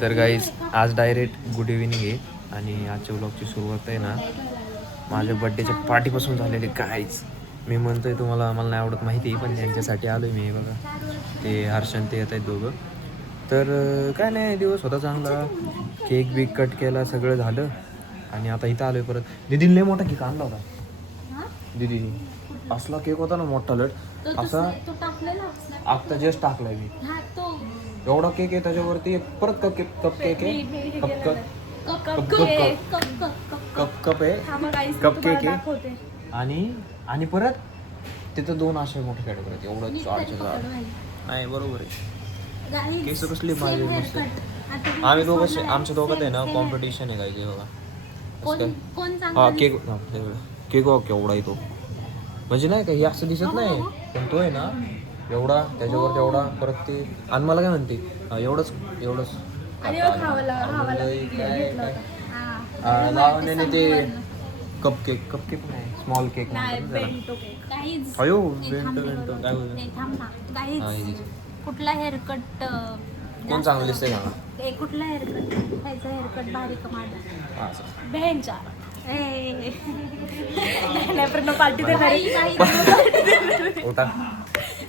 तर गाईज आज direct good evening आहे आणि आजच्या व्लॉगची सुरुवात आहे ना माझ्या बड्डेच्या पार्टीपासून झालेली. काहीच मी म्हणतोय तुम्हाला, मला नाही आवडत माहिती, पण त्यांच्यासाठी आलो आहे मी. बघा ते हर्षण ते येत आहेत दोघं. तर काय नाही, दिवस होता चांगला, केक बिक कट केला, सगळं झालं आणि आता इथं आलो आहे परत. दीदीने लय मोठा केक आणला होता. दीदीने असला केक होता ना मोठा लट, असा आत्ता जस्ट टाकलाय मी. एवढा केक आहे त्याच्यावरती परत कप केक आहे, कप आहे, कप केक आहे आणि परत तिथं 2 असे मोठे कॅटेगरी आहेत. एवढं नाही बरोबर आहे. केस कसली माझी मस्त. आम्ही दोघं, आमच्या दोघात आहे ना कॉम्पिटिशन आहे काय बघा. हा केक केक केवढा आहे तो, म्हणजे नाही का हे असं दिसत नाही, पण तो आहे ना एवढा, त्याच्यावर तेवढा, परत ते. आणि मला काय म्हणते एवढंच लावण्याने ते कप केक नाही, स्मॉल केक अयो बेंटो काय बोलतो. कुठला हेअरकट कोण चांगलं दिसतंय का? कुठला हेअरकट, ह्याचा हेअरकट भारी का माझा बँचा पार्टी उठा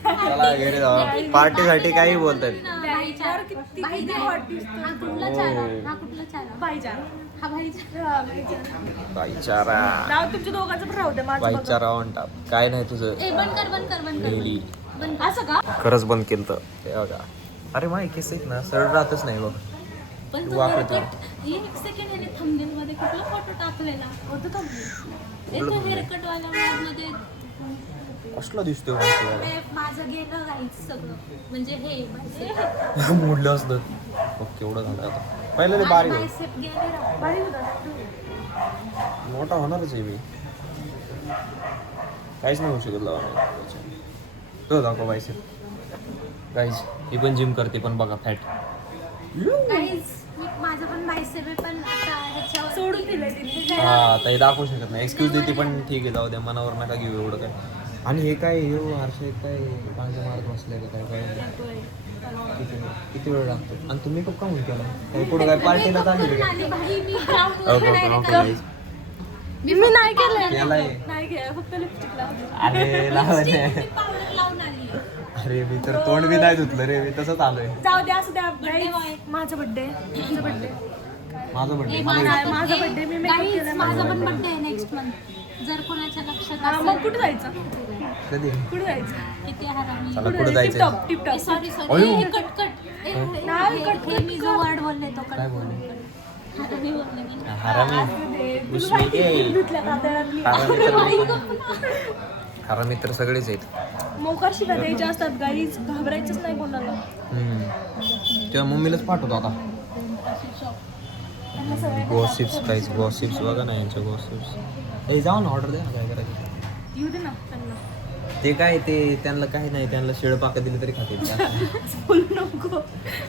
चला घरी जावा, पार्टीसाठी काही बोलतात. भाईचारा ऑन टॉप. काय नाही तुझं खरंच बंद केलं तर ते बघा. अरे माय केस आहेत ना सरळ राहतच नाही बघ. एक सेकंड ह्याने थंबनेल मध्ये कुठला फोटो टाकलेला होतो तो हेअरकट वाल्या मध्ये कसला दिसतोय माझं गेलं गाईच सगळं, म्हणजे हे मोडलं असतं. ओके एवढं झालं आता. पहिलं ते बारीक मोठा होणारच आहे मी, काहीच नाही होऊ शकत लावा. तो दाखव बायसेप. गाईज ही पण जिम करते पण बघा फॅट. माझं पण बायसेप आहे, पण सोडून दिलं. हा आता हे दाखवू शकत नाही, एक्सक्यूज देते, पण ठीक आहे जाऊ द्या, मनावर नका घेऊ एवढं काय. आणि हे काय हे हर्षद काय पांढऱ्या मारत बसले का काय किती वेळ लागतो. आणि तुम्ही खूप कामून केला काही पुढं काय पार्टीला चालली का? मी नाही केलंय, केलाय. नाही केलं, फक्त लिपस्टिक लावली. अरे लावायचे. अरे मी तर तोंड बी नाही धुतलं रे, मी तसंच आलोय. जाऊ द्या, असं द्या. माझा बर्थडे माझा बर्थडे माझा बर्थडे मी मेकअप केला. माझा पण बर्थडे आहे नेक्स्ट मंथ. जर कोणाच्या लक्षात मग कुठं जायचं, कधी कुठं जायचं, किती हरामी. चला कुठं जायचं. टिपटॉप सॉरी अयो. मी जो वर्ड बोलले तो काय बोलले? हरामी बोलले मी. हरामी हरामी तर सगळेच आहेत. मोकार शिका द्यायचे असतात गाईज, घाबरायचंच नाही कोणाला. तेव्हा मम्मीलाच पाठवतो आता. गॉसिप्स काहीच गॉसिप्स बघा ना यांच्या गॉसिप्स. हे जाऊ ना ऑर्डर द्या, काय करायचं येऊ दे ना त्यांना. ते काय ते त्यांना काही नाही, त्यांना शिळ पाकं दिली तरी खातील. बोलू नको.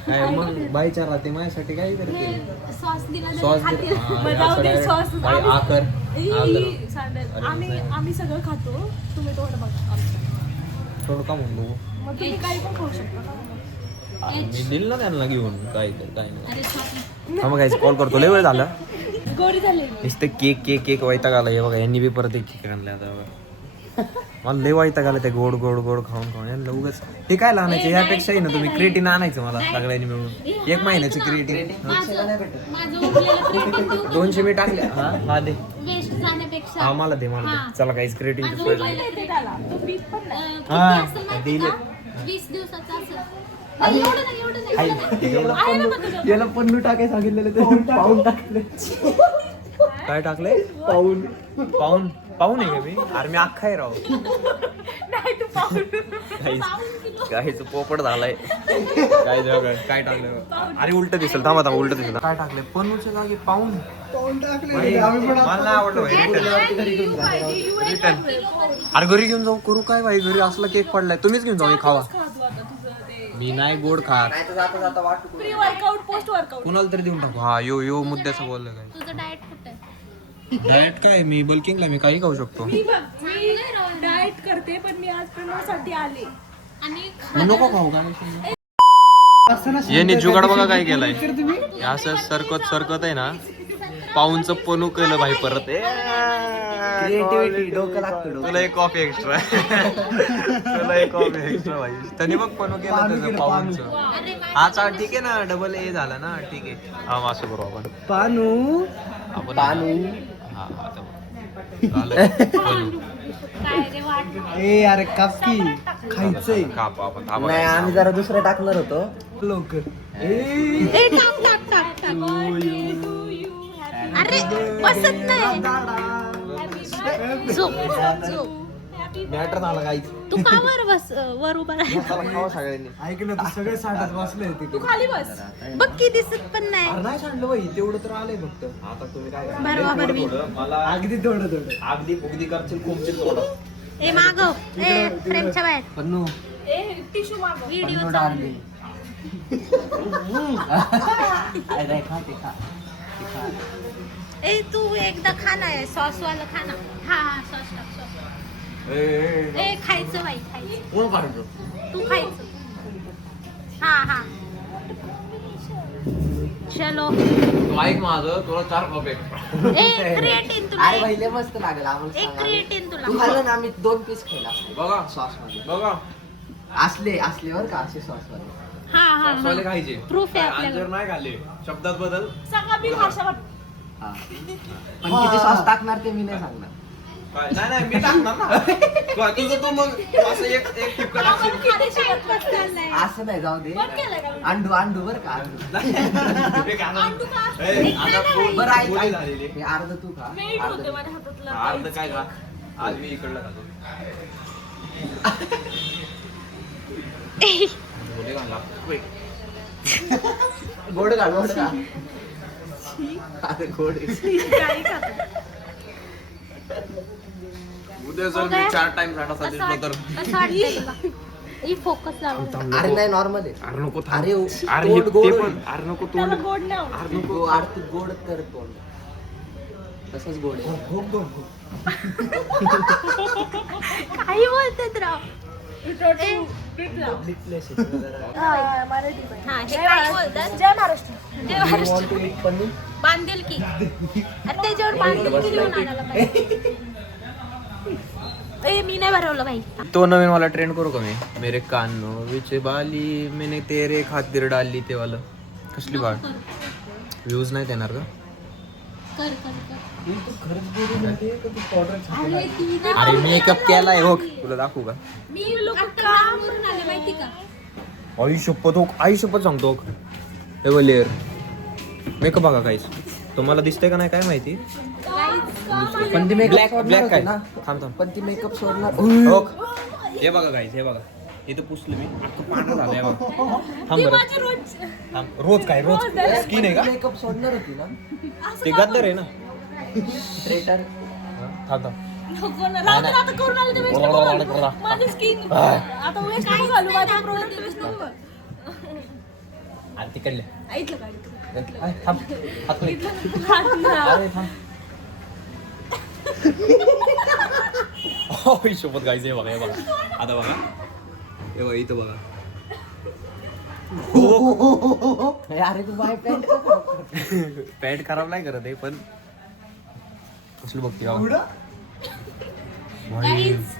काय मग बाईच्या राहते माझ्यासाठी काय करते. सॉस दिला सॉस आकर आम्ही सगळं खातो, तुम्ही थोडं बघा. थोडं का म्हणलो मग तुम्ही काही पण खाऊ शकता. मी दिल ना त्यांना घेऊन काय काय नाही. अरे सॉरी. हा मग काय कॉल करतो, लय वेळ झाला. गोरी झाली. नुसते केक वैताग आला. हे बघा यांनी बी परत एक केक आणला आता बघा. मला लय वैताग आला ते गोड खाऊन यांना उगाच. हे काय आणायचे यापेक्षाही ना तुम्ही क्रिएटिन आणायचं मला सगळ्यांनी मिळून. 1 महिन्याची क्रिएटिन 200 मी टाकले. हा दे वेस्ट जाण्यापेक्षा हा मला दे चला काहीच क्रिएटिन. हा दिले 20 दिवसाचा असेल. याला पन्नू टाकाय सांगितलेलं ते पाऊन टाकले. काय टाकले? पाऊन आहे का मी? अरे मी अख्खा आहे राव. काहीच पोपट झालाय. काय टाकलं? अरे उलट दिसेल, थांबा उलट दिसेल. काय टाकले? पन्नूच्या जागी पाऊन टाकले. मला नाही आवडलं. रिटर्न. अरे घरी घेऊन जाऊ करू काय भाई, घरी असला केक पडलाय, तुम्हीच घेऊन जाऊ खावा. मी नाही गोड खात. प्री वर्कआउट पोस्ट वर्कआउट कुणाला तरी देऊन टाकू. हा यो मुद्द्याचं बोललं काय. तुझं डाएट कुठे आहे? डाएट काय मी बल्किंगला मी काही खाऊ शकतो. मी डाएट करते, पण मी आज प्रणवसाठी आले आणि नको खाऊ काय. यांनी जुगाड बघा काय केलाय असं सरकत आहे ना पाऊनचं पनू केलं भाई परत क्रिएटिव्हिटी डोकं लागतं तुला एक कॉफी एक्स्ट्रा तुला एक कॉफी एक्स्ट्रा भाई त्यांनी बघ पनू केलं त्याचं पाऊनचं हा चाल ठीक आहे ना डबल ए झाला ना ठीक आहे हा असं करू आपण पानू आपण पानू हा आता झालं पनू. काय रे वाट ए अरे कापकी खायचंय कापू आपण थांबा. नाही आम्ही जरा दुसरं टाकणार होतो लवकर ए टाक टाक टाक टाक अरे बसत नाही झोप झोप मॅटर झाला काहीच तू का वर उभा राहिला खावा सगळ्यांनी ऐकलं तू सगळे साठत बसले तू खाली बस बघ की दिसत पण नाही अरे नाही सांडलं बाई तेवढं तर आलंय फक्त आता तुम्ही काय करा? भरवा भरवी अगदी थोडं अगदी फुगदी करशील खूपशील थोडं ए मागव ए फ्रेमच्या बाहेर पन्नू ए टिश्यू मागव व्हिडिओ पन्नू चालू डार्लिंग अरे खा ते खा ते खा. ए तू एकदा खा ना सॉस वाला खा ना हा हा सॉस टाक सॉस ए खायचं बाई खायचं कोण काढतो तू खायचं हा हा चलो तू ऐक माझं तुला 4 कॉफी ए क्रिएटिन तुला अरे पहिले मस्त लागेल आम्हाला एक सांग. क्रिएटिन तू तुला खाल्लं ना आम्ही 2 पीस खायला बघा सॉस मध्ये बघा असले बर का असे सॉस मध्ये हा हा सॉसवाले खायचे प्रूफ आहे अंजर आपल्याला नाही खाल्ले शब्दात बदल सगळा बिल भाषा हा. पण किती सॉस टाकणार ते मी नाही सांगणार नाही नाही मी टाकणार ना तुझं तू मग असं एक टिपका टाकशील असं नाही जाऊ दे बंद केलंय का? अंडू बर का अंडू हे का ना? ए, आता बरं ऐक, गोळी ऐक. झालेली हे अर्ध तू खा वेट अर्ध होते मी. माझ्या हातातला हा, अर्ध काय का आज मी इकडलं खातो गोळी घालला. Quick. गोड का अरे गोड आहे. काही खातो उद्या जर मी 4 टाइम झाडाचा दिसलो तर कसं वाटतंय तुला ही फोकस लावून अरे नाही नॉर्मल आहे अरे नको थांब. अरे अरे हे गोड गोड ते पण अरे नको तोंड त्याला गोड नाही आवडत. अरे नको अरे तू गोड कर तोंड तसंच गोड आहे काही बोलतात राव Lipless आहे तुला जरा. मराठी बाई. हा हे काय बोलतात जय महाराष्ट्र जय You Maharashtra. want to eat paneer? बांधील की आणि त्याच्यावर बांधील की लिहून आणायला पाहिजे ए मी नाही भरवलं भाई तो नवीन वाला ट्रेंड करू का मी मेरे कानो विचे बाली मैंने तेरे खातिर डाली ते वाला कसली बाळ व्ह्यूज नाही देणार का कर कर कर तू खरंच गोड म्हणते का तू powder छापलं? अरे ती अरे मेकअप केलाय हो तुला दाखवू का मी लोक काम करून आले माहिती का आई शपथ हो आई शपथ सांगतो हो. हे बघ लेअर मेकअप बघा काहीच तुम्हाला दिसतंय का नाही काय माहिती पण ती ब्लॅक मेकअप ब्लॅक काय ना थांब थांब पण ती मेकअप सोडणार हो हे बघा काहीच हे बघा इथं पुसलं मी अख्खं पांढरं झालंय बघा थांब बरं थांब रोज काय रोज स्किन आहे का मेकअप सोडणार होती ना ते गद्दर आहे ना ट्रेटर थांब थांब नको ना. राहू दे ना, आता करून आले तर waste नको घालू. माझी स्किन आता वेस्ट नको घालू माझ्या प्रोडक्ट वेस्ट नको घालू. आणि तिकडले ऐकलं का ऐकलं? थांब हात वर. हात ना. अरे थांब हो शपथ गायचं हे बघा हे बघा आता बघा हे बघा इथं बघा अरे तू बाय पॅन्ट पॅन्ट खराब नाही करत आहे पण कसलं बघते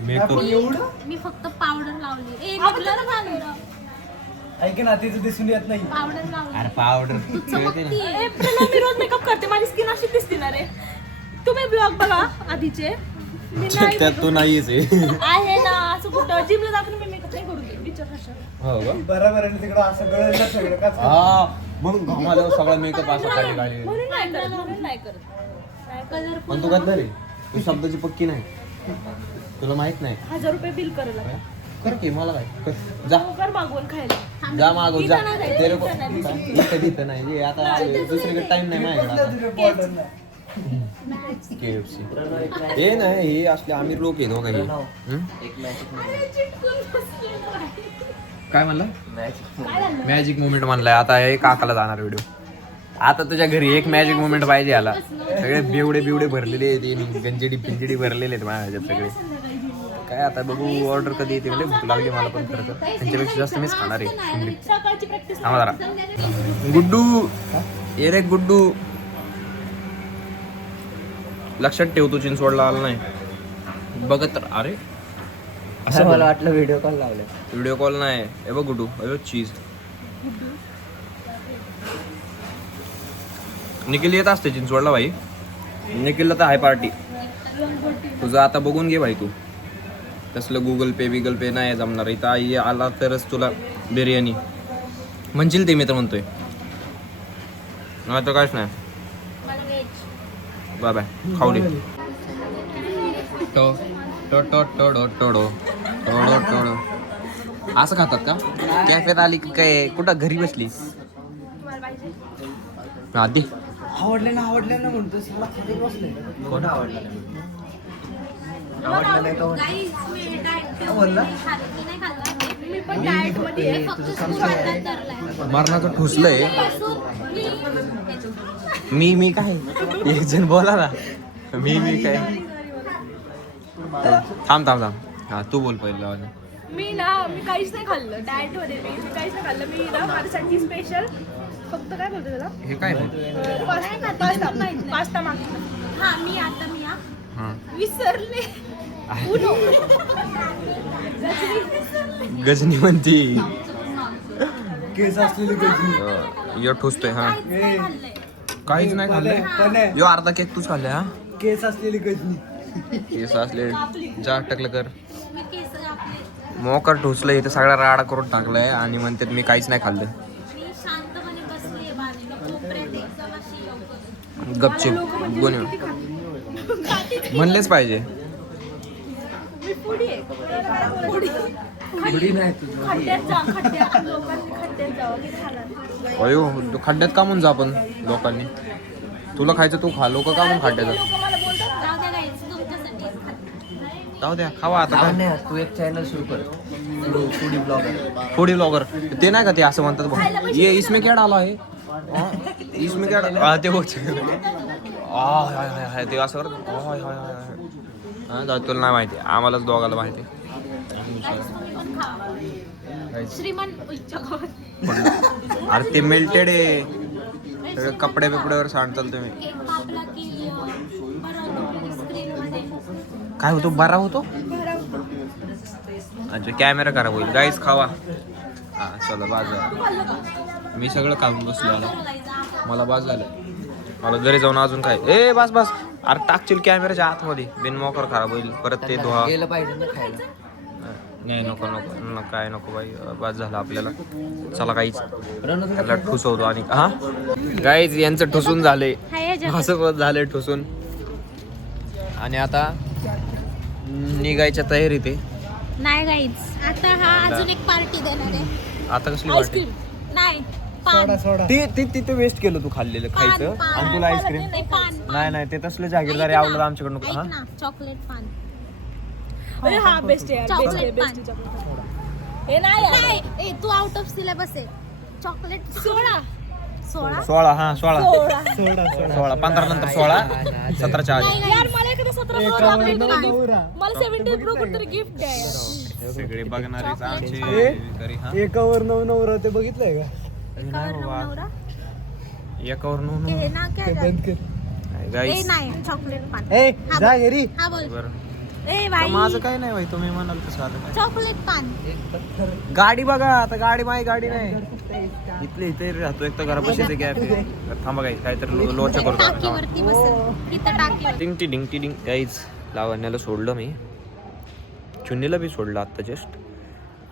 मेकअप मी फक्त पावडर लावली ए कलर घालून ऐक ना तिचं दिसून येत नाही पावडर लावली अरे पावडर तू चमकतीये ए, प्रेमा, मी रोज मेकअप करते माझी स्किन अशी दिसते ना रे तुम्ही ब्लॉग बघा आधीचे मी नाही त्यात तू नाहीच आहे आहे ना असं कुठं जिमला जाताना मी मेकअप नाही करून दे विचार कशा हो का बरोबर आहे तिकडं असं गळलं सगळं का हा मग घामाला सगळा मेकअप असा खाली घाली म्हणून नाही करत म्हणून नाही करत कलर पण तू गद्दार आहे तू शब्दाची पक्की नाही तुला माहित नाही 1000 रुपये बिल करेल आता. कर की मला काय कर. जा कर मागवून खायला जा मागून जा इथं नाही जायचं, तेरे इथं नाही जायचं. इथं तिथं नाही हे आता दुसरीकडे टाइम नाही माझ्याकडे आता KFC हे नाही हे असले आम्ही लोक आहेत हो काही एक मॅजिक काय म्हणलं मॅजिक मॅजिक मुवमेंट म्हणलाय आता हे काकाला जाणार व्हिडिओ आता तुझ्या घरी एक मॅजिक मुवमेंट पाहिजे याला सगळे बिवडे भरलेले आहेत गंजिडी पिंजिडी भरलेले आहेत माझ्या ह्याच्यात सगळे काय आता बघू ऑर्डर कधी येते म्हणजे भूक लागली मला पण खरं तर त्यांच्यापेक्षा जास्त मीच खाणार आहे सुंगडी. सकाळची प्रॅक्टिस आम्हाला गुड्डू ये रे गुड्डू लक्षात ठेव तू चिंचवडला आला नाही बघत तर अरे असं मला वाटलं व्हिडिओ कॉल लावलं. व्हिडिओ कॉल नाही हे बघ गुड्डू अरे चीज निखिल येत असते चिंचवडला भाई निखिलला तर हाय पार्टी तुझं आता बघून घे भाई तू तसलं गुगल पे नाही जमणार इथं आई आला तरच तुला बिर्याणी म्हणशील ते मी तर म्हणतोय नाही तर काहीच नाही बाय बाय खाऊ दे टो टो टो टोडो टोडो टोडो टोडो असं खातात का कॅफेत आली की काय कुठं घरी बसलीस आधी आवडलं ना म्हणतो कोण आवडलं नाही का मी पण डाएट मध्ये आहे. मरणाचं ठुसलंय मी काय एक जण बोला ना मी काय थांब हा तू बोल पहिलं मी काहीच नाही खाल्लं डाएट मध्ये मी काहीच नाही खाल्लं मी ना माझ्यासाठी स्पेशल फक्त काय बोलतो त्याला हे काय पास्ता मागतो. हा मी हां विसरले गजनी म्हणती केस असलेली गजनी यो ठुसतोय हा काहीच नाही खाल्लंय यो अर्धा केक तूच खाल्लाय हा केस असलेली गजनी केस असले जा टकलं कर मी केस आपले मोकर ठुसलंय इथं सगळा राडा करून टाकलाय आणि म्हणतात मी काहीच नाही खाल्लं मी शांतपणे बसले बाने मी कोपऱ्यात एकदम अशी लवकर गपचिप गुन्हे म्हणलेच पाहिजे मी पुढी आहे थोडी नाही तुझी खड्ड्यात लोकांनी खड्ड्यात जावं की खाणार अयो खड्ड्यात का म्हणून जा आपण लोकांनी तुला खायचं तू खा लोक का म्हणून खड्ड्यात लोक मला बोलतात जाऊ द्या गाईच तुमच्यासाठी खाते. जाऊ द्या खावा आता काय नाही तू एक चॅनल सुरू कर फूडी ब्लॉगर फूडी ब्लॉगर ते नाही का ते असं म्हणतात बघ ये इसमें क्या डाला है हाँ, इसमें क्या डाला ते होच हाय ते असं करत हाय हाय हाय हां जाऊ तुला नाही माहिती आम्हालाच दोघाला माहिती गाईच तुम्ही पण खावा श्रीमंत उच्च गावात अरे ते मेल्टेड आहे सगळे कपडे बिपड्यावर सांडताल तुम्ही केक कापला की बरं स्क्रीन मध्ये काय होतो बरा होतो अच्छा कॅमेरा खराब होईल गाईच खावा हा चला बाज झालं मी सगळं खाऊन बसलो आता मला बाज झालं मला घरी जाऊन अजून काय ए बस बस अरे टाकशील कॅमेराच्या आतमध्ये बिन मोकर खराब होईल परत ते धुवा गेलं पाहिजे ना खायला नाही नको काय नको बाई बाज झालं आपल्याला चला काहीच त्याला ठुसवतो आणि हा गाईच यांचं ठुसून झाले असं पण झालंय ठुसून आणि आता निघायच्या तयारीत आहे नाही गाईच आता हा अजून एक पार्टी देणार आहे आता कसली वाटते नाही पान ते वेस्ट केलं तू खाल्लेलं खायचं पान. आणि तुला आईस्क्रीम नाही पान नाही ते तसलं जागीरदारी आवडलं आमच्याकडून ऐक हा ना चॉकलेट पान अरे हा बेस्ट आहे चॉकलेट बेस्ट पान. चॉकलेट हे नाही ए तू आउट ऑफ सिलेबस आहे चॉकलेट 16 16 15 नंतर 16 17च्या आधी यार मला एखादा 17 प्रो चॉकलेट मला 17 प्रो कुठतरी गिफ्ट द्या यार सगळे बघणारेच आमचे घरी हा एकावर 9 नवरा ते बघितलंय का एकावर हे ना काय झालं? ए गाईस नाही चॉकलेट पान ए हा जा बोल. घरी हा बोल बरं ए बाई माझं काही नाही भाई तुम्ही म्हणाल तसं आता काय चॉकलेट पान गाडी बघा आता माझी गाडी नाही इथे राहतो एक तर घरापाशी गॅप थांबा काही काहीतरी लोचा करतो टाकीवरती बसेल तिथं टाकीवर डिंग टिडिंग गाईज लावण्याला सोडलं मी चुन्नीला बी सोडलं आत्ता जस्ट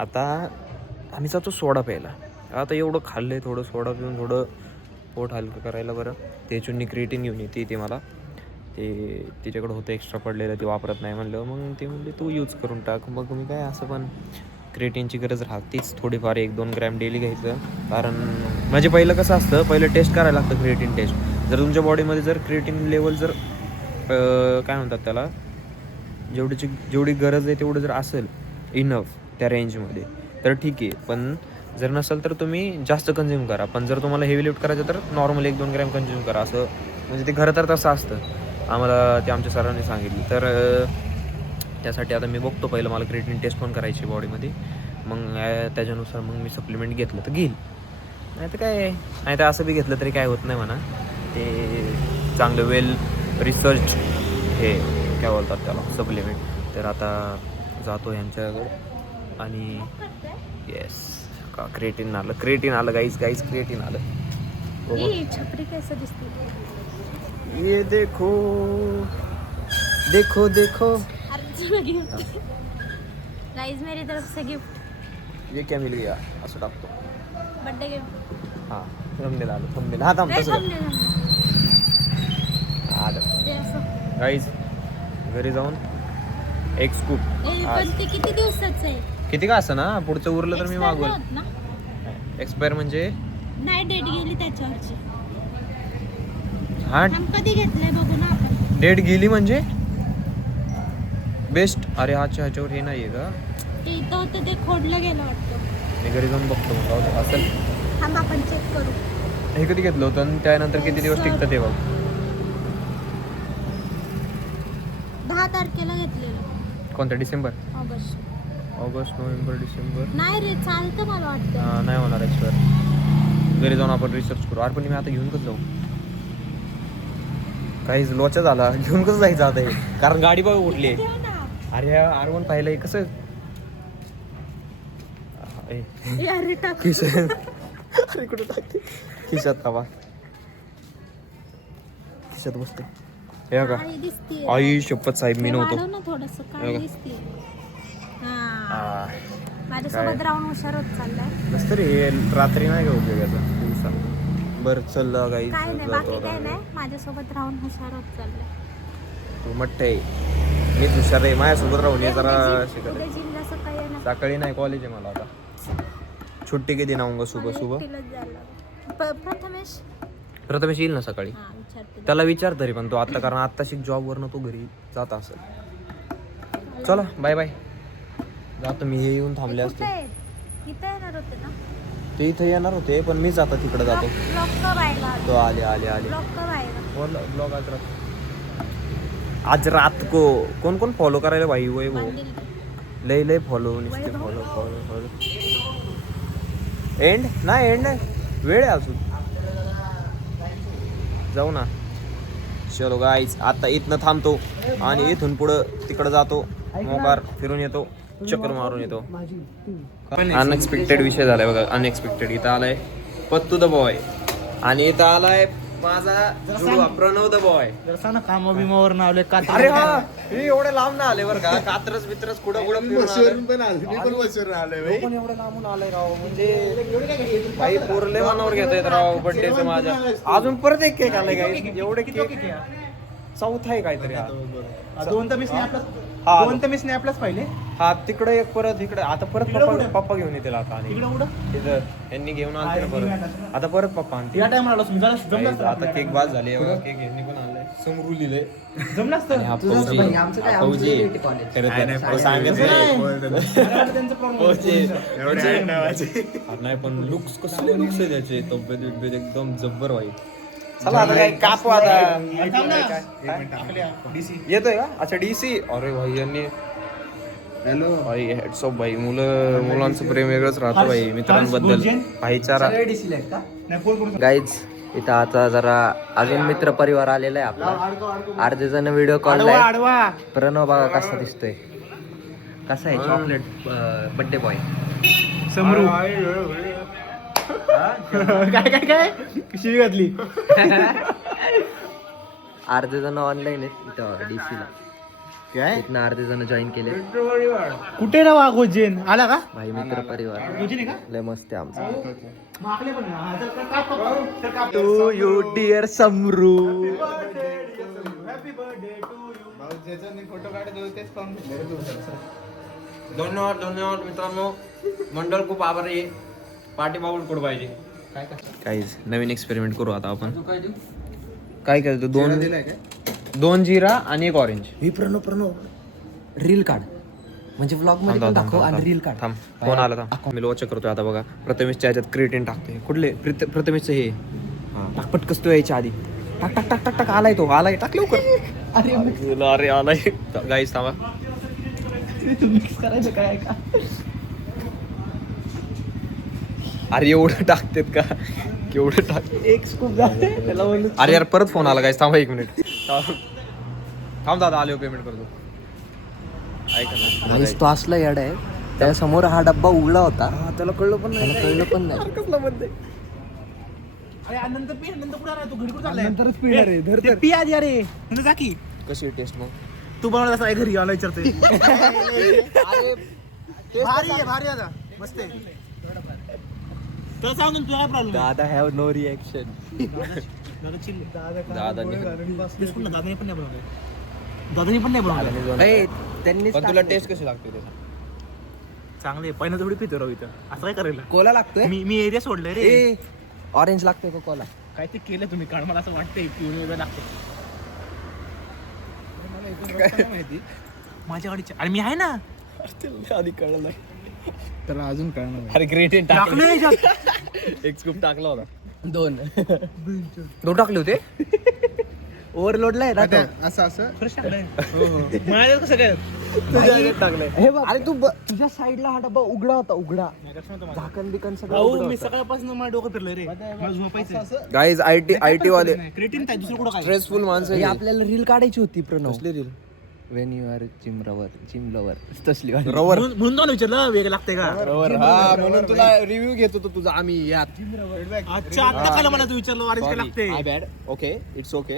आता आम्ही जातो सोडा प्यायला आता एवढं खाल्लंय थोडं सोडा पिऊन थोडं पोट हलकं करायला बरं ते चुन्नी क्रिएटिन घेऊन येते ती मला ते तिच्याकडं होतं एक्स्ट्रा पडलेलं ते वापरत नाही म्हणलं मग ते म्हणले तू यूज करून टाक मग मी काय असं पण क्रिएटिनची गरज राहतेच थोडीफार 1-2 ग्रॅम डेली घ्यायचं कारण म्हणजे पहिलं कसं असतं पहिलं टेस्ट करायला लागतं क्रिएटिन टेस्ट जर तुमच्या बॉडीमध्ये जर क्रिएटिन लेवल जर काय म्हणतात त्याला जेवढी गरज आहे तेवढं जर असेल इनफ त्या रेंजमध्ये तर ठीक आहे पण जर नसेल तर तुम्ही जास्त कन्झ्युम करा पण जर तुम्हाला हेवी लिफ्ट करायचं तर नॉर्मल 1-2 ग्रॅम कन्झ्युम करा असं म्हणजे ते खरं तर तसं असतं आम्हाला ते आमच्या सरांनी सांगितलं तर त्यासाठी आता मी बघतो पहिलं मला क्रिएटिन टेस्ट पण करायची बॉडीमध्ये, मग त्याच्यानुसार मग मी सप्लिमेंट घेतलं तर घेईल, नाही तर काय नाही तर असं बी घेतलं तरी काय होत नाही म्हणा. ते चांगलं वेल रिसर्च हे काय बोलतात त्याला सप्लिमेंट. तर आता जातो यांच्याकडे आणि येस का क्रिएटिन आलं गाईज क्रिएटिन आलं. ही छपरी कैसे दिसते. ये देखो देखो देखो गिफ्ट गाइस मेरी तरफ से गिफ्ट. ये क्या मिल गया असं टाकतो. Birthday gift. हां थंबनेल हा थांब तसं आलं गाईज. घरी जाऊन एक स्कूप पण ते किती दिवसाचं आहे. किती का असं ना पुढचं उरलं तर मी मागवल. एक्सपायर म्हणजे नाही डेट गेली त्याच्यावरची. हा हम कधी घेतलंय बघू ना आपण. डेट गेली म्हणजे बेस्ट. अरे ह्याच्यावर हे नाही आहे का. ते इथं होतं ते खोडलं गेलं वाटतं. मी घरी जाऊन बघतो मग असेल. थांब आपण चेक करू. हे कधी घेतलं होतं आणि त्यानंतर किती दिवस टिकतं ते बघ. 10 तारखेला घेतलेलं. कोणतं डिसेंबर ऑगस्ट नोव्हेंबर डिसेंबर. नाही रे चालतं मला वाटतं. नाही होणार एक्सपायर. घरी जाऊन आपण रिसर्च करू. अरे पण मी आता घेऊन कसं जाऊ. काहीच लोचा झाला. घेऊन कसं जायचं आता हे, कारण गाडी बघ उठली आहे. ठेव ना. अरे R1 पाहिलंय कसं अरे टाक. अरे कुठे टाकते खिशात हवा. खिशात बसते हे का. काळी दिसते. आई शपथ साहेब मी नव्हतो. वाढव ना थोडंसं काळी हे बघा. दिसते. हा माझ्यासोबत राहून हुशार होत चाललाय. नसतं रे हे रात्री नाही का उपयोगाचा दिवसा. बरं चल गाई. काय नाही बाकी काय नाही माझ्यासोबत राहून हुशार होत चाललाय. तू मट्ट आहे मीच हुशार आहे. माझ्यासोबत राहून हे जरा शिकत उद्या जिल्हा सकाळी येणार. सकाळी नाही कॉलेज आहे मला आता. छुट्टी के दिन आऊंगा सुबह सुबह. एकटीलाच जायला लागेल. प्रथमेश प्रथमेश येईल ना सकाळी. हा विचारते. त्याला विचार तरी पण तो आत्ता, कारण आत्ता शिक जॉबवरनं तो घरी जात असेल. चला बाय बाय. जातो मी. हे येऊन थांबले कुठे असते. आहेत? इथं येणार होते ना. ते इथे येणार होते पण मीच आता तिकडे जातो. ब्लॉक कब आएगा. तो आले ब्लॉक कब आएगा. ब्लॉग आज रात को कोण कोण फॉलो करायला भाई वय भाऊ. बांधील. लय फॉलो नुसते फॉलो. एंड नाही वेळ आहे अजून. जाऊ ना. चलो गाईज आता इथनं थांबतो आणि इथून पुढं तिकडं जातो. मोकार फिरून येतो. चक्कर मारून येतो. अनएक्सपेक्टेड विषय झालाय बघा. अनएक्सपेक्टेड इथं आलाय पत्तू द बॉय आणि इथं आलाय माझा जुळवा प्रणव द बॉय. काम बिमावर नावले का. अरे हा हे एवढे लांब ना आले बरं का. कात्रज बित्रज कुठं पण एवढं लांबून आलंय राव. म्हणजे भाई पोरले मनावर घेता येत राव. बर्थडेचं माझ्या अजून परत एक केक आलाय काय. एवढे केक चौथा आहे काहीतरी. दोन तर मी स्नॅपलाच पाहिले. हा तिकडे एक परत इकडे आता परत पप्पा घेऊन येतील आता. आणि तिथं यांनी घेऊन आलते ना परत. आता परत पप्पा आणते. या टायमाला तुम्ही आता केक बाद झाले. केक यांनी पण आणलाय. समरू लिहिलंय. जमलं असतं. नाही पण लुक्स कसले लुक्स आहे त्याचे. तब्येत बिब्येत एकदम जब्बर व्हाई. चला आता काय कापू आता. येतोय का. अच्छा DC. अरे भाई यांनी हॅलो भाई हेड्स ऑफ भाई. मुलांचं प्रेम वेगळंच राहतं भाई मित्रांबद्दल. भाईचारा. गाईज इथं आता जरा अजून मित्र परिवार आलेला आहे आपला. अर्धे जण व्हिडिओ कॉल. प्रणव बघा कसा दिसतोय. कसा आहे चॉकलेट बर्थडे बॉय. समरू काय शिवी घातली. अर्धे जण ऑनलाईन आहेत इथं DC ला. काय इथनं अर्धे जण जॉईन केले. कुठे राहा गोजेन आला का. भाई मित्र परिवार गोजेन आहे का. लय मस्त आहे आमचं. To you dear Samru. धन्यवाद मित्रांनो. मंडळ खूप आभारी आहे. पाठी मागून कुठं पाहिजे काहीच नवीन एक्सपेरिमेंट करू आता आपण. काय करतो. दोन जिरा आणि एक ऑरेंज. प्रणव रील काढ म्हणजे व्लॉग मध्ये पण दाखव आणि रील काढ. थांब फोन आला थांब. मी लोच करतोय आता बघा. प्रथमेशच्या ह्याच्यात क्रिएटिन टाकतोय. कुठले प्रथमेशचं हे टाकपट कसतो यायच्या आधी. टाक टाक टाक टाक टाक. आलाय तो. आलाय टाक लवकर. अरे आलाय. गाईस थांबा. मिक्स करायचं काय का? अरे एवढं टाकतात का? केवढं टाक एक स्कूप झाले त्याला म्हणलं अरे यार परत फोन आला काय थांबा 1 मिनिट थांब दादा आले पेमेंट करतो ऐका ना तो असला येडा आहे. त्या समोर हा डब्बा उघडा होता, त्याला कळलं पण त्याला कळलं पण नाही. कसला म्हणते नंतरच पिणार आहे. धर ते पी आधी अरे नंतर जा की कशी टेस्ट मग तू बनवला असं घरी आला विचारतोय भारी आहे भारी आता मस्त आहे तुला सांग तुला काय प्रॉब्लेम दादा हॅव नो रिॲक्शन. दादानी दादानी पण नाही बनवलं दादानी पण नाही बनवलं त्यांनी पण तुला टेस्ट कशी लागते ते चांगले पहिलं थोडी पितो राव इथं असं काय करायला कोला लागतोय. मी एरिया सोडलंय रे ऑरेंज लागतोय का कोला? काय ते केलं तुम्ही कारण मला असं वाटतंय पिऊन वेगळं लागतं माहिती माझ्या गाडीच्या आणि मी आहे ना आधी कळलं त्याला अजून कळणार. अरे ग्रेट टाकलं याच्यात. एक स्कूप टाकला होता 2 टाकले होते ओव्हरलोडला आहे ना तो. फ्रेश टाकलंय माझ्या कसं काय हे बघ, अरे तू तुझ्या साईडला हा डब्बा उघडा होता, उघडा. झाकण बिकन सगळं भाऊ उघडं मी होतं. सकाळपासून मला डोकं फिरलंय रे मला झोपायचं गाईज आयटी वाले क्रिएटिन काय दुसरं कुठं काय स्ट्रेसफुल माणसं हे आहेत. आपल्याला रील काढायची होती प्रणव. कसली reel when you are gym lover तसली वाली. रवर म्हणून जाऊन विचारलं वेगळं लागतंय का रवर हा म्हणून तुला रिव्ह्यू घेत होतो तुझा आम्ही यात अच्छा आता काल मला तू विचारलं अरे काय लागते माय बॅड ओके इट्स ओके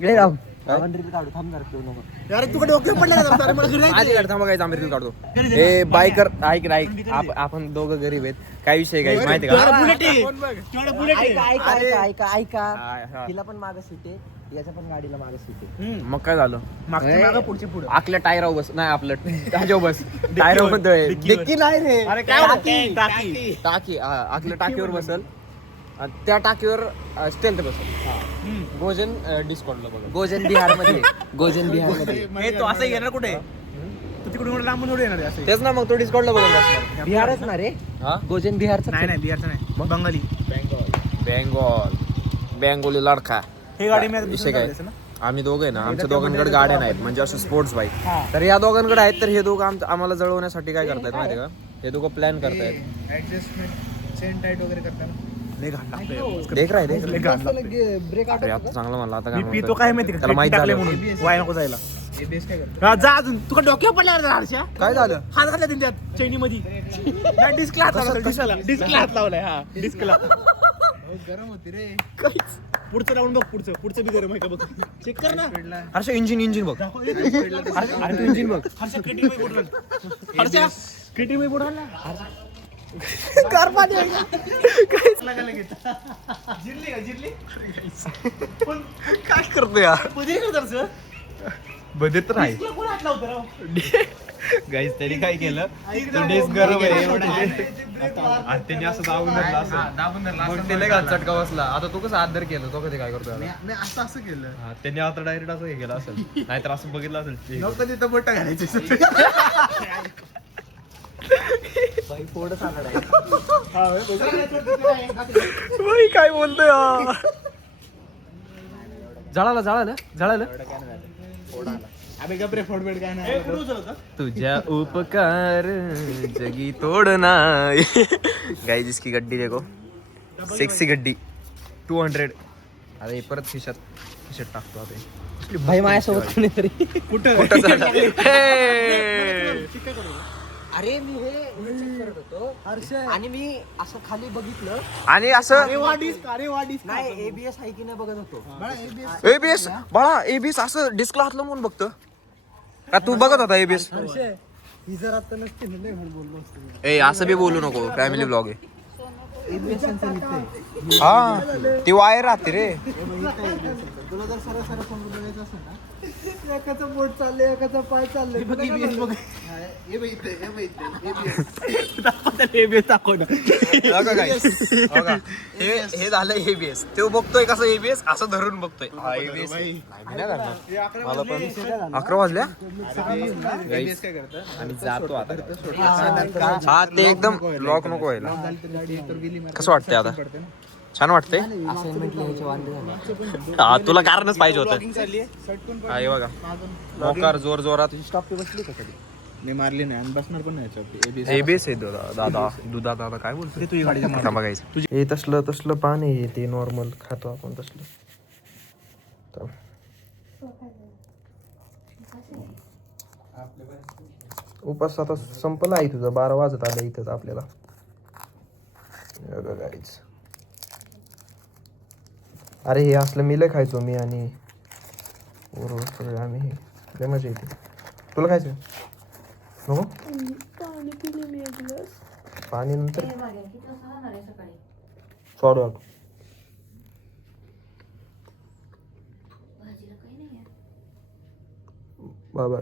इकडे राम. आपण रील काढू, थांब जरा, ठेवू नको. यार तू डोक्यात पडलं का अरे मला घरी जायचंय. माझ्याकडे थांबा गाईज आम्ही रील काढतो घरी दे हे बायकर ऐक आपण दोघं गरीब आहेत काय विषय गाईज माहिती तुझ्याकडे का बुलेट आहे तुझ्याकडे बुलेट आहे ऐका ऐका ऐका ऐका ऐका हा. तिला पण मागं सीट आहे, याच्या पण गाडीला मागं सीट आहे. मग काय झालं मागच्या मागं पुढचे पुढं आपल्या टायरावर बस नाही आपलं टाजो बस टायरावर म्हणतोय डिक्कीवर. डिक्की नाही रे अरे काय टाकी टाकी टाकी हा, आपल्या टाकीवर बसल आणि त्या टाकीवर स्टेल्थ बसल गोजन डिस्काउंटला बघा गोजन बिहार मध्ये गोजन बिहार मध्ये हे तो असं येणार कुठे तू तिकडून एवढं लांबून थोडी येणार आहे असं तेच ना मग तो डिस्काउंटला बघत बसणार बिहारच ना रे, हा गोजन बिहारचं. नाही नाही बिहारचं नाही बंगाली बेंगोली लडका हे गाडी मी आता विषय दुसऱ्या काय गाडीचं ना आम्ही दोघं आहे ना आमच्या दोघांकडे गाड्या नाहीत म्हणजे असं स्पोर्ट्स बाईक तर या दोघांकडे आहेत तर हे दोघं आम्हाला जळवण्यासाठी काय करतायत माहिती का हे दोघं प्लॅन करतायत ऍडजस्टमेंट सेंट टाईट वगैरे करताना लय घाण लागतंय देख राय देख लय घाण लागतंय. ब्रेक अरे आता चांगलं म्हणलं आता मी काय पितो काय माहिती का त्याला माहित टाकले झालं म्हणून वाया नको जायला हा, जा अजून तुका डोक्यावर पडल्यावर जा हर्षा काय झालं हात घातला त्यांच्यात चैनी मध्ये डिस्कला हात लावला डिस्कला हात लावलाय हा डिस्कला गरम होती रे. पुढचं राऊंड बघ पुढचं बी गरम आहे का बघ चेक कर ना हर्ष इंजिन बघ इंजिन बघ हर्षा क्रिटिंग मध्ये बोट हर्षा क्रिटिंग मध्ये बोट घाल ना कार पाणी काहीच लागायला घेत जिरली का जिरली पण काय करतो यार मध्ये का दर्श बदल तर आहे कोण हात लावतं राव गाईज त्यांनी काय केलं डेस्क गरम आहे आणि त्यांनी असं दाबून धरलं असं मग त्याला का चटका बसला आता तू कसं आदर केलं तो कधी काय करतो याला? मी असं केलं हा, त्यांनी आता डायरेक्ट असं हे केलं असेल नाहीतर असं बघितलं असेल कधी तर बोटा घालायचे काय बोलतोय जळालं अबे गपरे फोडबेड काय नाही तुझ्या उपकार जगी तोडना गाइस इसकी गड्डी देखो सेक्सी गड्डी 200 अरे परत खिशात टाकतो आता भाई माझ्यासोबत कोणीतरी. कुठं झालं? हे! अरे मी हे check करत होतो आणि मी असं खाली बघितलं आणि असं नाही एबीएस आहे की नाही बघत होतो. एबीएस बाळा एबीएस असं डिस्कला हात लावून बघतं का तू बघत होता एबीएस ही जर आता नसते ना बोललो असतो. ए असं बी बोलू नको फॅमिली ब्लॉग आहे हा ती वायर राहते रे तुला जर सरळ सरळ फोन बघायचं असेल ना एकाचं बोट चाललंय एकाचं पाय चाललंय हे झालं एबीएस तो बघतोय कसं एबीएस असं धरून बघतोय ABS. मला पण 11 वाजल्या आणि जातो आता हा ते एकदम लॉक नको व्हायला कसं वाटतंय आता छान वाटतंय असाइनमेंट लिहायचे वांदे झाले. हा तुला कारणच पाहिजे होतं हा हे बघा मोकार जोर जोरात स्टॉप पे बसली का कधी नाही मारली नाही आणि बसणार पण नाही याच्यावरती एबीएस आहे दादा दादा काय बोलतो तुझी गाडीच्या मागे. बघायचं हे तसलं पाणी आहे ते नॉर्मल खातो आपण तसलं तर उपास आता संपला आहे तुझा 12 वाजत आलं इथं आपल्याला गाईच. अरे हे असलं मी लय खायचो मी आणि सगळे आम्ही लय मजा येते. तुला खायचं नको पाणी नंतर सोडवा बाबा